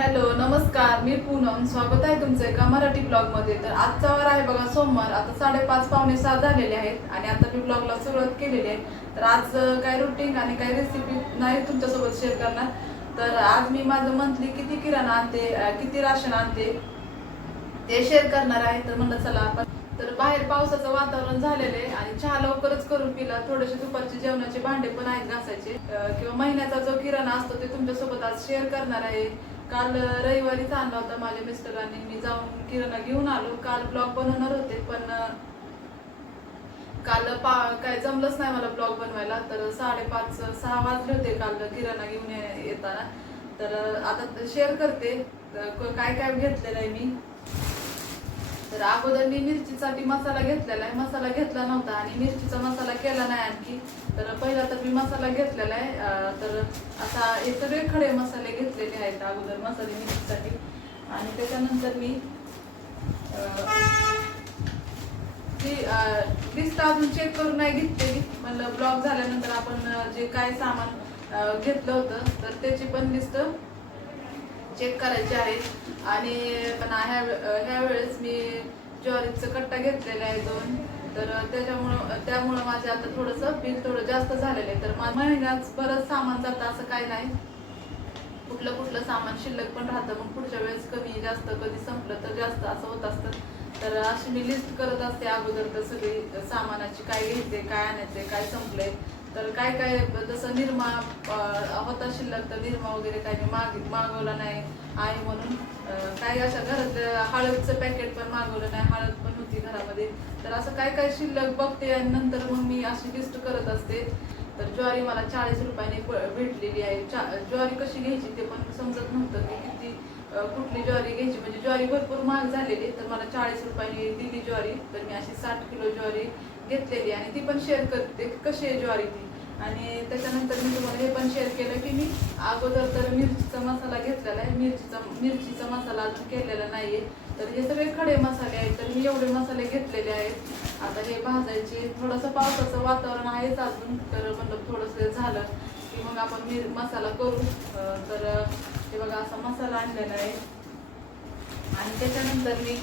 Hello नमस्कार. मी पूनम. स्वागत आहे तुमचं एका मराठी ब्लॉगमध्ये तर आजचा वार आहे बघा सोमवार. आता साडेपाच पावणे सहा झालेले आहेत आणि आता मी ब्लॉगला सुरुवात केलेली आहे. तर आज काय रुटीन आणि काय रेसिपी नाही तुमच्यासोबत शेअर करणार. तर आज मी माझं मंथली किती किराणा आणते किती राशन आणते ते शेअर करणार आहे. तर म्हणलं चला आपण. तर बाहेर पावसाचं वातावरण झालेलं आहे आणि चहा लवकरच करून पिला. थोडेसे दुपारचे जेवणाचे भांडे पण आहेत घासायचे. किंवा महिन्याचा जो किराणा असतो ते तुमच्यासोबत आज शेअर करणार आहे. काल रविवारीच आणला होता माझ्या मिस्टरांनी मी जाऊन किराणा घेऊन आलो. काल ब्लॉग बनवणार होते पण काल पा काय जमलंच नाही मला ब्लॉग बनवायला. तर साडेपाच सहा वाजले होते काल किराणा घेऊन येताना. तर आता शेअर करते. काय काय घेतलेलं आहे मी. तर अगोदर मी मिरचीसाठी मसाला घेतलेला आहे. मसाला घेतला नव्हता आणि मिरचीचा मसाला केला नाही आणखी. तर पहिला तर मी मसाला घेतलेला आहे. तर असा हे सगळे खडे मसाले घेतलेले आहेत अगोदर मसाले मिरचीसाठी. आणि त्याच्यानंतर मी ती लिस्ट अजून चेक करून नाही घेतलेली. म्हणलं ब्लॉक झाल्यानंतर आपण जे काय सामान घेतलं होतं तर त्याची पण लिस्ट चेक करायची आहे आणि पण ह्या ह्या वेळेस मी ज्वारीचं कट्टा घेतलेला आहे दोन. तर त्याच्यामुळं त्यामुळं माझं आता थोडंसं बिल थोडं जास्त झालेलं आहे. तर महिन्यात बरंच सामान जातं असं काही नाही. कुठलं कुठलं सामान शिल्लक पण राहतं. मग पुढच्या वेळेस कमी जास्त कधी संपलं तर जास्त असं होत असतं. तर अशी मी लिस्ट करत असते अगोदर तर सगळी सामानाची काय घ्यायचे काय आणायचे काय संपलंय. तर काय काय जसं निरमा होता शिल्लक तर निरमा वगैरे काही माग मागवला नाही आहे म्हणून काय काही अशा घरात हळदचं पॅकेट पण मागवलं नाही हळद पण होती घरामध्ये. तर असं काय काय शिल्लक बघते आणि नंतर मग मी अशी लिस्ट करत असते. तर ज्वारी मला चाळीस रुपयाने भेटलेली आहे. ज्वारी कशी घ्यायची ते पण समजत नव्हतं की किती कुठली ज्वारी घ्यायची. म्हणजे ज्वारी भरपूर महाग झालेली तर मला चाळीस रुपयाने दिली ज्वारी. तर मी अशी साठ किलो ज्वारी घेतलेली आणि ती पण शेअर करते कशी आहे ज्वारी ती? आणि त्याच्यानंतर मी तुम्हाला हे पण शेअर केलं की मी अगोदर तर मिरचीचा मसाला घेतलेला आहे मिरचीचा मिरचीचा मसाला अजून केलेला आहे तर हे सगळे खडे मसाले आहेत तर मी एवढे मसाले घेतलेले आहेत. आता हे भाजायचे थोडंसं पावसाचं वातावरण आहेच अजून तर म्हणलं थोडंसं झालं की मग आपण मिर मसाला करू. तर हे बघा असा मसाला आणलेला आहे. आणि त्याच्यानंतर मी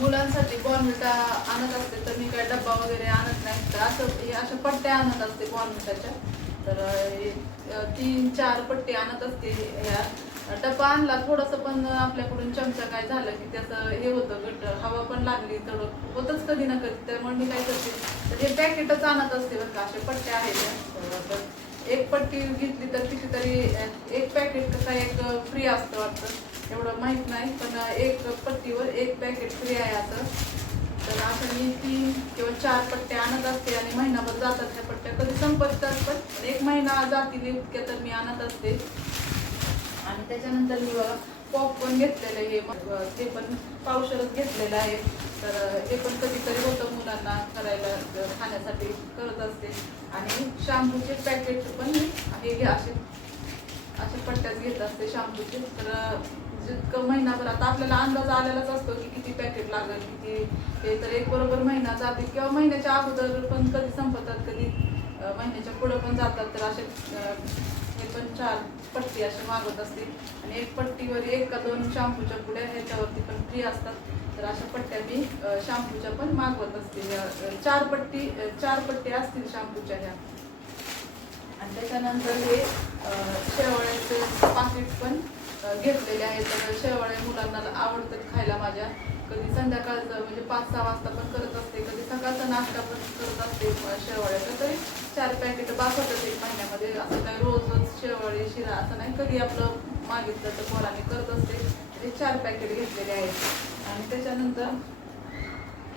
मुलांसाठी बॉर्नविटा आणत असते तर मी काय डब्बा वगैरे आणत नाही. तर असं हे अशा पट्ट्या आणत असते बॉर्नविटाच्या. तर तीन चार पट्टी आणत असते ह्या. डब्बा आणला थोडंसं पण आपल्याकडून चमचा काय झालं की त्याचं हे होतं गट हवा पण लागली तर होतच कधी ना कधी. तर मग मी काय करते तर हे पॅकेटच आणत असते बरं का असे पट्ट्या आहेत तर एक पट्टी घेतली तर कितीतरी एक पॅकेट कसं एक फ्री असतं वाटतं. एवढं माहीत नाही पण एक पट्टीवर एक पॅकेट फ्री आहे असं तर असं मी तीन किंवा चार पट्ट्या आणत असते आणि महिनाभर जातात त्या पट्ट्या. कधी संपतात पण एक महिना जातील इतक्या तर मी आणत असते. आणि त्याच्यानंतर मी बघा पॉपकॉर्न घेतलेलं हे मग ते पण पावशरच घेतलेलं आहे. तर हे पण कधीतरी होतं मुलांना करायला खाण्यासाठी करत असते. आणि शॅम्पूचे पॅकेट पण हे घ्या असे असे पट्ट्यात घेत असते शॅम्पूचे तर जितकं महिनाभर आता आपल्याला अंदाज आलेलाच असतो की किती पॅकेट लागेल किती हे तर एक बरोबर महिना जाते किंवा महिन्याच्या अगोदर पण कधी संपतात कधी महिन्याच्या पुढं पण जातात. तर असे हे पण चार पट्टी असे मागवत असते आणि एक पट्टीवर एक का दोन शॅम्पूच्या पुढे ह्याच्यावरती पण फ्री असतात. तर अशा पट्ट्या मी शॅम्पूच्या पण मागवत असते. चार पट्टी चार पट्टी असतील शॅम्पूच्या ह्या. आणि त्याच्यानंतर हे अं, शेवाळ्याचं पाकिट पण घेतलेले आहेत. तर शेवाळे मुलांना आवडतात खायला माझ्या. कधी संध्याकाळचं म्हणजे पाच सहा वाजता पण करत असते. कधी सकाळचा नाश्ता पण करत असते शेवाळ्याचं तरी चार पॅकेट होतात एक महिन्यामध्ये. असं काही रोजच शेवाळे शिरा असं नाही. कधी आपलं मागितलं तर पोरांनी करत असते. ते चार पॅकेट घेतलेले आहेत. आणि त्याच्यानंतर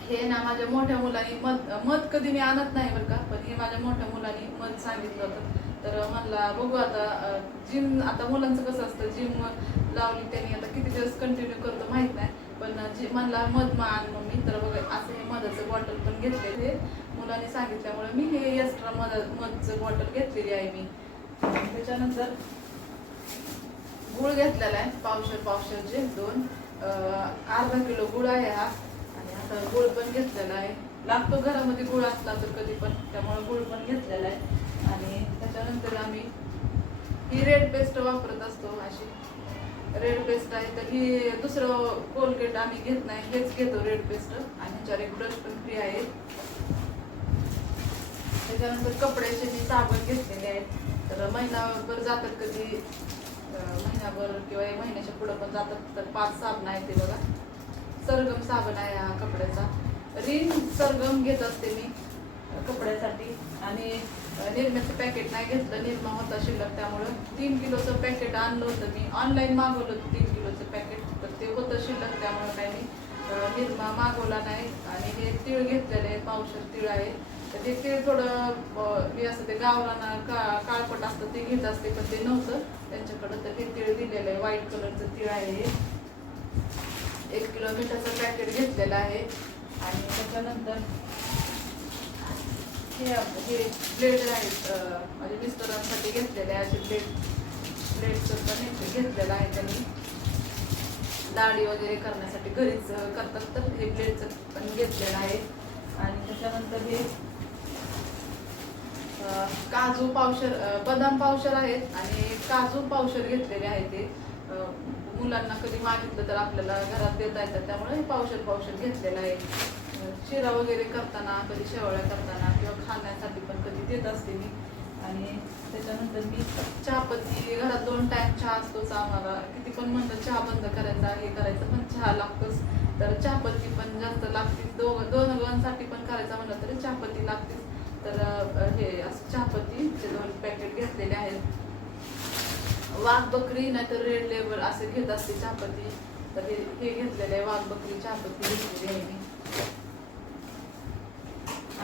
हे ना माझ्या मोठ्या मुलांनी मध मध कधी मी आणत नाही बरं का. पण हे माझ्या मोठ्या मुलांनी मध सांगितलं होतं. तर म्हणला बघू आता जिम आता मुलांचं कसं असतं जिम लावली त्यांनी आता किती दिवस कंटिन्यू करतो माहीत नाही पण जी म्हणला मध मा आण मम्मी तर बघा असं हे मधाचं बॉटल पण घेतले हे मुलांनी सांगितल्यामुळे मी हे एक्स्ट्रा मध मधचं बॉटल घेतलेली आहे मी. त्याच्यानंतर गुळ घेतलेला आहे पावशर पावशरचे दोन अर्धा किलो गुळ आहे हा आणि आता गुळ पण घेतलेला आहे. लागतो घरामध्ये गुळ असला तर कधी पण त्यामुळे गुळ पण घेतलेला आहे. आणि त्याच्यानंतर आम्ही ही रेड पेस्ट वापरत असतो अशी. रेड पेस्ट आहे तर ही दुसरं कोलगेट आम्ही घेत नाही हेच घेतो रेड पेस्ट आणि ह्याच्यावर एक ब्रश पण फ्री आहे. त्याच्यानंतर कपड्याचे मी साबण घेतलेले आहेत. तर महिनाभर जातात कधी महिन्याभर महिनाभर किंवा एक महिन्याच्या पुढं पण जातात तर पाच साबण आहेत ते बघा. सरगम साबण आहे हा कपड्याचा. रिन सरगम घेत असते मी कपड्यासाठी. आणि निरम्याचं पॅकेट नाही घेतलं निरमा होता शिल्लक त्यामुळं. तीन किलोचं पॅकेट आणलं होतं मी. ऑनलाईन मागवलं होतं तीन किलोचं पॅकेट तर ते होतं शिल्लक त्यामुळं काही मी निरमा मागवला नाही. आणि हे तीळ घेतलेले आहे पावशर तीळ आहे. तर ते तीळ थोडं हे मी असं ते गावराना का काळपट असतं ते घेत असते पण ते नव्हतं. त्यांच्याकडं तर हे तीळ दिलेलं आहे. व्हाईट कलरचं तीळ आहे हे. एक किलो मिठाचं पॅकेट घेतलेलं आहे. आणि त्याच्यानंतर हे हे ब्लेड आहेत अं, मिस्तरांसाठी घेतलेले असे ब्लेड ब्लेडचं पण घेतलेलं आहे त्यांनी. दाढी वगैरे करण्यासाठी घरीच करतात तर हे ब्लेडचं पण घेतलेलं आहे. आणि त्याच्यानंतर हे काजू पावशर बदाम पावशर आहेत आणि काजू पावशर घेतलेले आहे ते. मुलांना कधी मागितलं तर आपल्याला घरात देता येतात त्यामुळे हे पावशर पावशर घेतलेलं आहे. शिरा वगैरे करताना कधी शेवळ्या करताना किंवा खाण्यासाठी पण कधी देत असते मी. आणि त्याच्यानंतर मी चहापत्ती घरात दोन टाइम चहा असतोच आम्हाला. किती पण म्हणलं चहा बंद करायचा हे करायचं पण चहा लागतोच. तर चहापत्ती पण जास्त लागतीच. दोघ दोन दोघांसाठी पण करायचा म्हणलं तरी चहापत्ती लागतेच. तर हे असं चहापत्तीचे दोन पॅकेट घेतलेले आहेत. वाघ बकरी नाहीतर रेड लेबल असे घेत असते चहापत्ती. तर हे हे घेतलेलं आहे वाघ बकरी चहापत्ती घेतलेली आहे मी.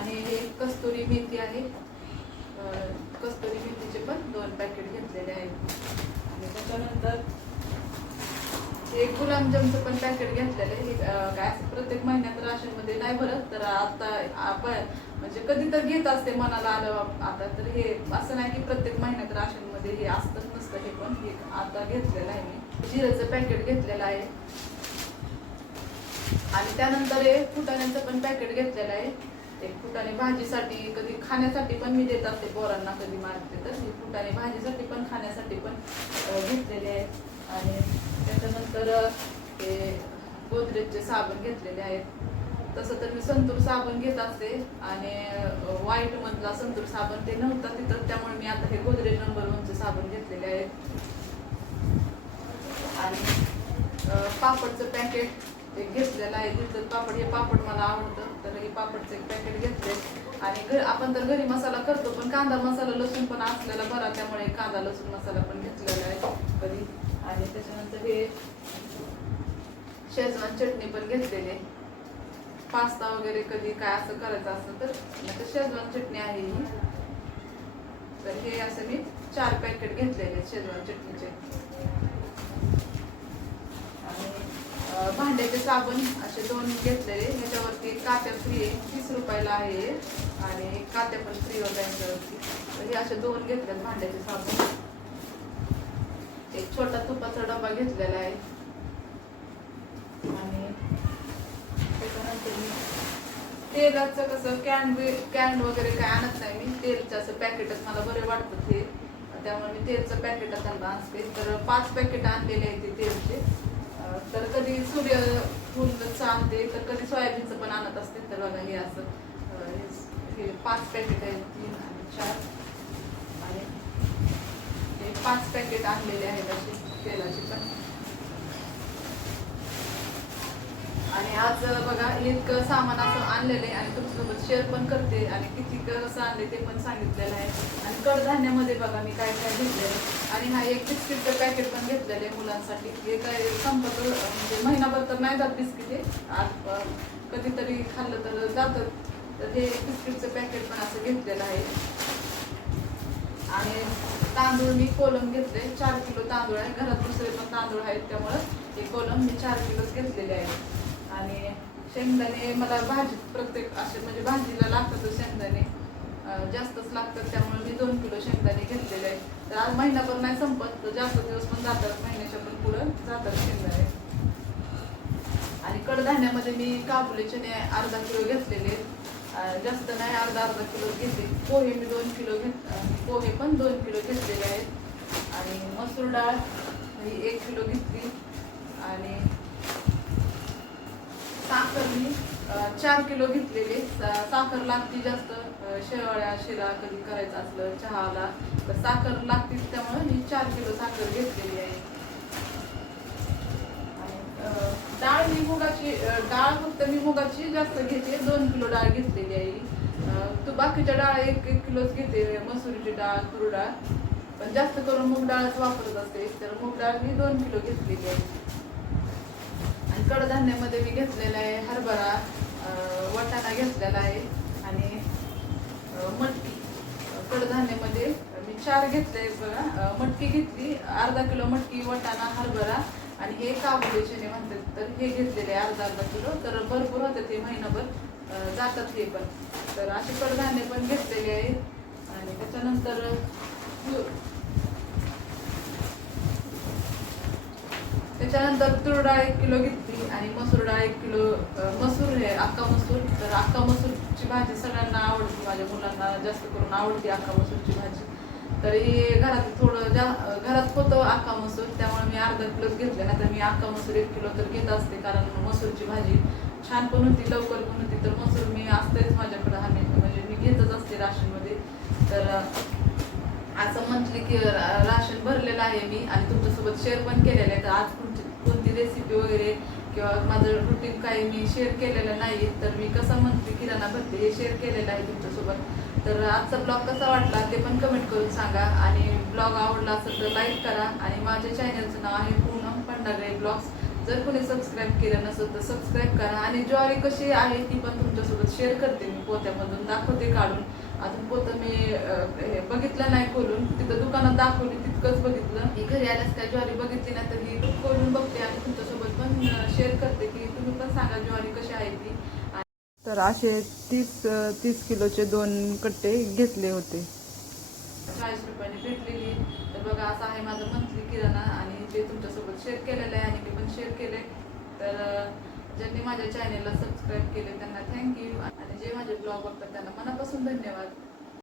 आणि हे कस्तुरी मेथी आहे. कस्तुरी मेथीचे पण दोन पॅकेट घेतलेले आहेत. आणि त्याच्यानंतर हे गुलाबजामचं पण पॅकेट घेतलेलं आहे. हे, काय प्रत्येक महिन्यात राशनमध्ये नाही भरत तर आता आपण म्हणजे कधी तर घेत असते मनाला आलं आता तर हे असं नाही की प्रत्येक महिन्यात राशनमध्ये हे असतंच नसतं हे पण. हे आता घेतलेलं आहे मी. जिऱ्याचं पॅकेट घेतलेलं आहे. आणि त्यानंतर हे फुटाण्याचं पण पॅकेट घेतलेलं आहे. ते फुटाणे भाजीसाठी कधी खाण्यासाठी पण मी देत असते पोरांना कधी मारते तर. मी फुटाणे भाजीसाठी पण खाण्यासाठी पण घेतलेले आहेत. आणि त्याच्यानंतर ते हे गोदरेजचे साबण घेतलेले आहेत. तसं तर मी संतूर साबण घेत असते. आणि व्हाईट मधला संतूर साबण ते नव्हता तिथं त्यामुळे मी आता हे गोदरेज नंबर वनचे साबण घेतलेले आहेत. आणि पापडचं पॅकेट एक घेतलेलं आहे. तिथं पापड हे पापड मला आवडतं. तर हे पापडचं एक पॅकेट घेतले आणि घर आपण तर घरी मसाला करतो पण कांदा मसाला लसूण पण असलेला बरा. त्यामुळे कांदा लसूण मसाला पण घेतलेला आहे कधी. आणि त्याच्यानंतर हे शेजवान चटणी पण घेतलेली पास्ता वगैरे कधी काय असं करायचं असं तर शेजवान चटणी आहे ही. तर हे असं मी चार पॅकेट घेतलेले शेजवान चटणीचे. भांड्याचे साबण असे दोन घेतलेले. ह्याच्यावरती कात्या फ्री आहे तीस रुपयाला आहे. आणि कात्या पण फ्री होत्या ह्याच्यावरती तर हे असे दोन घेतलेत भांड्याचे साबण. एक छोटा तुपाचा डबा घेतलेला आहे. आणि त्याच्यानंतर मी तेलाचं कसं कॅन कॅन वगैरे काय आणत नाही मी. तेलचं असं पॅकेटच मला बरे वाटतं ते. त्यामुळे मी तेलचं पॅकेट आता आणते तर पाच पॅकेट आणलेले आहेत ते तेलचे. तर कधी सूर्यफूलचं आणते तर कधी सोयाबीनचं पण आणत असते तर बघा हे असं हे- हे पाच पॅकेट आहेत तीन आणि चार. आणि हे पाच पॅकेट आणलेले आहेत असे तेलाचे पण. आणि आज बघा इतकं सामान असं आणलेलं आहे आणि तुमच्यासोबत शेअर पण करते आणि किती कसं आणले ते पण सांगितलेलं आहे. आणि कडधान्यामध्ये बघा मी काय काय घेतलेलं आहे आणि हा एक बिस्किटचं पॅकेट पण घेतलेलं आहे मुलांसाठी. हे काय संपत म्हणजे महिनाभर तर नाही जात बिस्किटे आज कधीतरी खाल्लं तर जातं. तर हे बिस्किटचं पॅकेट पण असं घेतलेलं आहे. आणि तांदूळ मी कोलम घेतले चार किलो तांदूळ आहे. घरात दुसरे पण तांदूळ आहेत त्यामुळं हे कोलम मी चार किलोच घेतलेले आहे. आणि शेंगदाणे मला भाजी प्रत्येक असे म्हणजे भाजीला लागतातच शेंगदाणे. जास्तच लागतात त्यामुळे मी दोन किलो शेंगदाणे घेतलेले आहेत. तर आज महिनाभर नाही संपत जास्त दिवस पण जातात महिन्याच्या पण पुढं जातात शेंगदाणे. आणि कडधान्यामध्ये मी काबुले चणे अर्धा किलो घेतलेले आहेत. जास्त नाही अर्धा अर्धा किलो घेतले. पोहे मी दोन किलो घेत पोहे पण दोन किलो घेतलेले आहेत. आणि मसूर डाळ ही एक किलो घेतली. आणि साखर मी चार किलो घेतलेले. साखर लागते जास्त शेवाळ्या शिरा कधी करायचं असलं चहाला तर साखर लागते त्यामुळे मी चार किलो साखर घेतलेली आहे. आणि, डाळ मी मुगाची डाळ फक्त मी मुगाची जास्त घेते दोन किलो डाळ घेतलेली आहे. तू बाकीच्या डाळ एक एक किलोच घेते मसुरीची डाळ तुर डाळ पण जास्त करून मूग डाळच वापरत असते तर मूग डाळ मी दोन किलो घेतलेली आहे. आणि कडधान्यामध्ये मी घेतलेला आहे हरभरा वाटाणा घेतलेला आहे आणि मटकी. कडधान्यामध्ये मी चार घेतले बघा. मटकी घेतली अर्धा किलो मटकी वाटाणा हरभरा आणि हे काबुली चणे म्हणतात. तर हे घेतलेले आहे अर्धा अर्धा किलो. तर भरपूर होते ते महिनाभर जातात हे पण. तर असे कडधान्य पण घेतलेले आहेत. आणि त्याच्यानंतर त्याच्यानंतर तूर डाळ एक किलो घेतली आणि मसूर डाळ एक किलो मसूर हे अक्का मसूर. तर अक्का मसूरची भाजी सगळ्यांना आवडते माझ्या मुलांना जास्त करून आवडते अक्का मसूरची भाजी. तर हे घरात थोडं जा घरात होतं अक्का मसूर त्यामुळे मी अर्धा किलोच घेतले. नाही तर मी अक्का मसूर एक किलो तर घेत असते कारण मसूरची भाजी छान पण होती लवकर पण होती. तर मसूर मी असतेच माझ्याकडे हा म्हणजे मी घेतच असते राशनमध्ये. तर असं म्हटले की राशन भरलेलं आहे मी आणि तुमच्यासोबत शेअर पण केलेलं आहे. तर आज कोणती कोणती रेसिपी वगैरे किंवा माझं रुटीन काही मी शेअर केलेलं नाही तर मी कसं म्हणते किराणा भरते हे शेअर केलेलं आहे तुमच्यासोबत. तर आजचा ब्लॉग कसा वाटला ते पण कमेंट करून सांगा आणि ब्लॉग आवडला असेल तर लाईक करा आणि माझ्या चॅनलचं नाव आहे पूनम पंडागळे ब्लॉग्स जर कोणी सबस्क्राईब केलं नसेल तर सबस्क्राईब करा आणि ज्वारी कशी आहे ती पण तुमच्यासोबत शेअर करते मी पोत्यामधून. दाखवते काढून. अजून पोतं मी हे बघितलं नाही खोलून. तिथं दुकानात दाखवली तितकंच बघितलं. मी घरी आल्यास काय ज्वारी बघितली नाही तर ही खोलून बघते आणि तुमच्यासोबत पण शेअर करते की तुम्ही पण सांगा ज्वारी कशी आहे ती. तर असे तीस तीस किलोचे दोन कट्टे घेतले होते. चाळीस रुपयाने भेटलेली. तर बघा असं आहे माझं मंथली किराणा आणि ते तुमच्यासोबत शेअर केलेलं आहे. आणि मी पण शेअर केले. तर ज्यांनी माझ्या चॅनेलला सबस्क्राईब केले त्यांना थँक्यू आणि जे माझे ब्लॉग बघतात त्यांना मनापासून धन्यवाद.